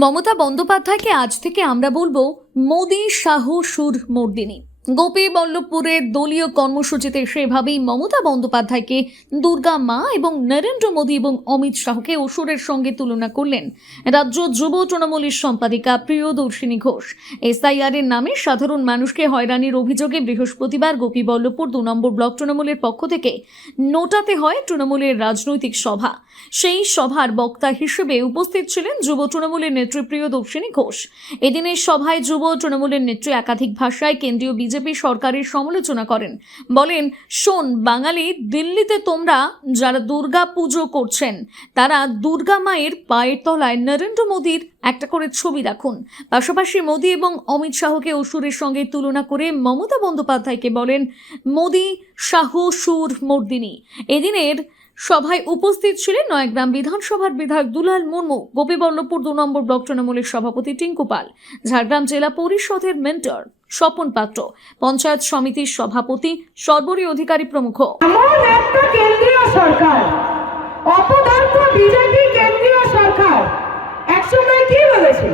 মমতা বন্দ্যোপাধ্যায়কে আজ থেকে আমরা বলবো মোদি শাহ সুর মর্দিনী। গোপীবল্লভপুরের দলীয় কর্মসূচিতে সেভাবেই মমতা বন্দ্যোপাধ্যায়কে দুর্গা মা এবং নরেন্দ্র মোদী এবং অমিত শাহকে অসুরের সঙ্গে তুলনা করলেন রাজ্য যুব তৃণমূলের সম্পাদিকা প্রিয়দর্শিনী ঘোষ। এসআইআর এর নামে সাধারণ মানুষকে হয়রানির অভিযোগে বৃহস্পতিবার গোপীবল্লভপুর 2 নম্বর ব্লক তৃণমূলের পক্ষ থেকে নোটাতে হয় তৃণমূলের রাজনৈতিক সভা। সেই সভার বক্তা হিসেবে উপস্থিত ছিলেন যুব তৃণমূলের নেত্রী প্রিয়দর্শিনী ঘোষ। এদিনের সভায় যুব তৃণমূলের নেত্রী একাধিক ভাষায় কেন্দ্রীয় বিজেপি সরকারের সমালোচনা করেন। বলেন, শোন বাঙালি, দিল্লিতে তোমরা যারা দুর্গা পুজো করছেন তারা দুর্গা মায়ের পায়ের তলায় নরেন্দ্র মোদীর একটা করে ছবি রাখুন। পাশাপাশি মোদী এবং অমিত শাহকে অসুরের সঙ্গে তুলনা করে মমতা বন্দ্যোপাধ্যায়কে বলেন মোদী শাহ সুর মর্দিনী। এদিনের সভায় উপস্থিত ছিলেন নয়াগ্রাম বিধানসভার বিধায়ক দুলাল মুর্মু, গোপীবল্লভপুর 2 নম্বর ব্লক তৃণমূলের সভাপতি টিঙ্কু পাল, ঝাড়গ্রাম জেলা পরিষদের মেন্টর স্বপন পাত্র, পঞ্চায়েত সমিতির সভাপতি সর্বোরী অধিকারী প্রমুখ। এমন একটা কেন্দ্রীয় সরকার, অপদার্থ বিজেপি কেন্দ্রীয় সরকার একসময় কি বলেছিল?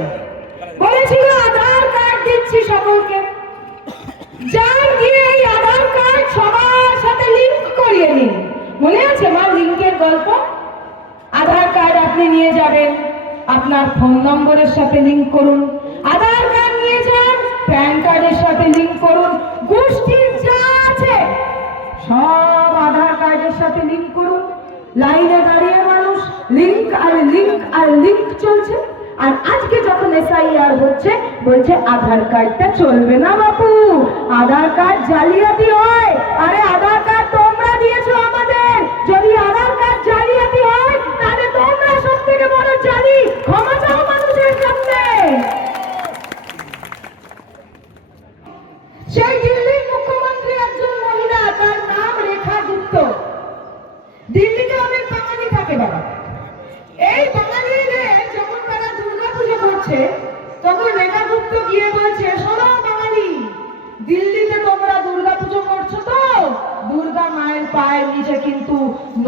বলেছিল আধার কার্ড দিচ্ছি সকলকে, যার গিয়ে এই আধার কার্ড সবার সাথে লিংক করিয়ে নিন। মনে আছে মা লিংকের গল্প? আধার কার্ড আপনি নিয়ে যাবেন, আপনার ফোন নম্বরের সাথে লিংক করুন, আধার কার্ড নিয়ে যান, প্যান কার্ডের সাথে লিংক করুন, গোষ্ঠীর যা আছে সব আধার কার্ডের সাথে লিংক করুন। লাইনে দাঁড়িয়ে মানুষ লিংক আর লিংক আর লিংক চলছে। আর আজকে যখন এসআইআর হচ্ছে বলছে আধার কার্ডটা চলবে না বাপু, আধার কার্ড জালিয়াতি হয়। আরে আধার কার্ড তোমরা দিয়েছো আমাদের, যদি আধার কার্ড জালিয়াতি হয় তাহলে তোমরা সব থেকে বড় জালি। ক্ষমা চাও মানুষের সামনে। সেই দিল্লির মুখ্যমন্ত্রী একজন মহিলা, তার নাম রেখা গুপ্ত। দিল্লিতে অনেক বাঙালি থাকে বাবা। এই বাঙালিদের যখন তারা দুর্গা পুজো করছে তখন রেখা গুপ্ত গিয়ে বলছে, শোনো বাঙালি, দিল্লিতে তোমরা দুর্গা পুজো করছো তো দুর্গা মায়ের পায়ের নিচে কিন্তু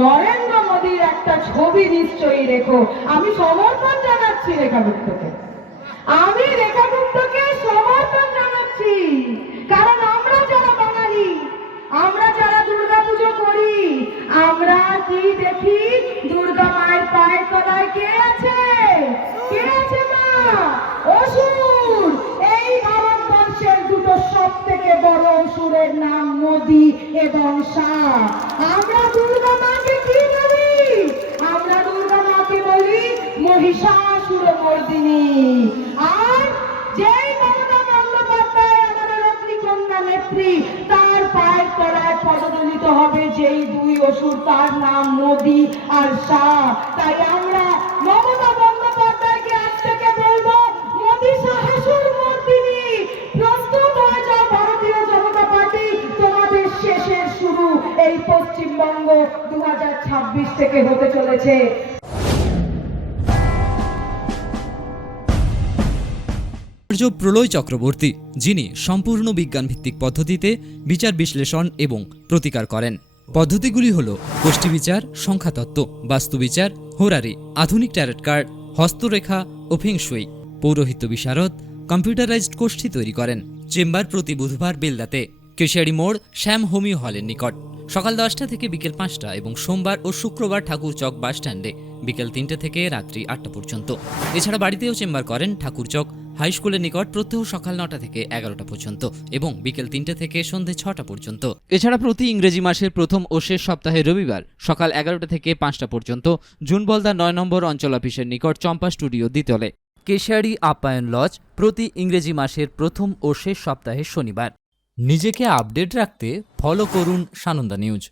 নরেন্দ্র মোদীর একটা ছবি নিশ্চয়ই রেখো। আমি সমর্থন জানাচ্ছি রেখা গুপ্তকে, আমি রেখা গুপ্তকে সমর্থন জানাচ্ছি। কারণ আমরা যারা বাঙালি, আমরা যারা দুর্গা পুজো করি, আমরা কি দেখি দুর্গা মায়ের পায়ের তলায় কে আছে? কে আছে মা? অসুর। এই ভারতবর্ষের দুটো সব থেকে বড় অসুরের নাম মোদী এবং শাহ। আমরা দুর্গা মাকে কি বলি? আমরা দুর্গা মাকে বলি মহিষাসুর মর্দিনী। আর যেই মমতা বন্দ্যোপাধ্যায় আমাদের অগ্নিকন্যা নেত্রী, তার পায়ের তলায় পদদলিত হবে যেই দুই অসুর, তার নাম মোদী আর শাহ। তাই আমরা মমতা বন্দ্যোপাধ্যায়কে আজ থেকে বলবো, মোদী শাহাসুর মর্দিনী, প্রস্তুত হয়ে যাও ভারতীয় জনতা পার্টি। তোমাদের শেষের শুরু এই পশ্চিমবঙ্গ 2026 থেকে হতে চলেছে। প্রলয় চক্রবর্তী, যিনি সম্পূর্ণ বিজ্ঞানভিত্তিক পদ্ধতিতে বিচার বিশ্লেষণ এবং প্রতিকার করেন। পদ্ধতিগুলি হল গোষ্ঠী বিচার, সংখ্যাতত্ত্ব, বাস্তুবিচার, হোরারি, আধুনিক ট্যারট কার্ড, হস্তরেখা ও ফেংশুই। পৌরোহিত্য বিশারদ, কম্পিউটারাইজড গোষ্ঠী তৈরি করেন। চেম্বার প্রতি বুধবার বেলদাতে, কেশিয়ারি মোড়, শ্যাম হোমিও হলের নিকট, সকাল 10টা থেকে বিকেল 5টা এবং সোমবার ও শুক্রবার ঠাকুরচক বাস স্ট্যান্ডে বিকেল 3টে থেকে রাত্রি 8টা পর্যন্ত। এছাড়া বাড়িতেও চেম্বার করেন ঠাকুরচক হাই স্কুলের নিকট প্রত্যহ সকাল 9টা থেকে 11টা পর্যন্ত এবং বিকেল 3টে থেকে সন্ধে 6টা পর্যন্ত। এছাড়া প্রতি ইংরেজি মাসের প্রথম ও শেষ সপ্তাহে রবিবার সকাল 11টা থেকে 5টা পর্যন্ত জুনবলদা 9 নম্বর অঞ্চল অফিসের নিকট চম্পা স্টুডিও দ্বিতলে। কেশিয়ারি আপ্যায়ন লজ প্রতি ইংরেজি মাসের প্রথম ও শেষ সপ্তাহে শনিবার। নিজেকে আপডেট রাখতে ফলো করুন সানন্দা নিউজ।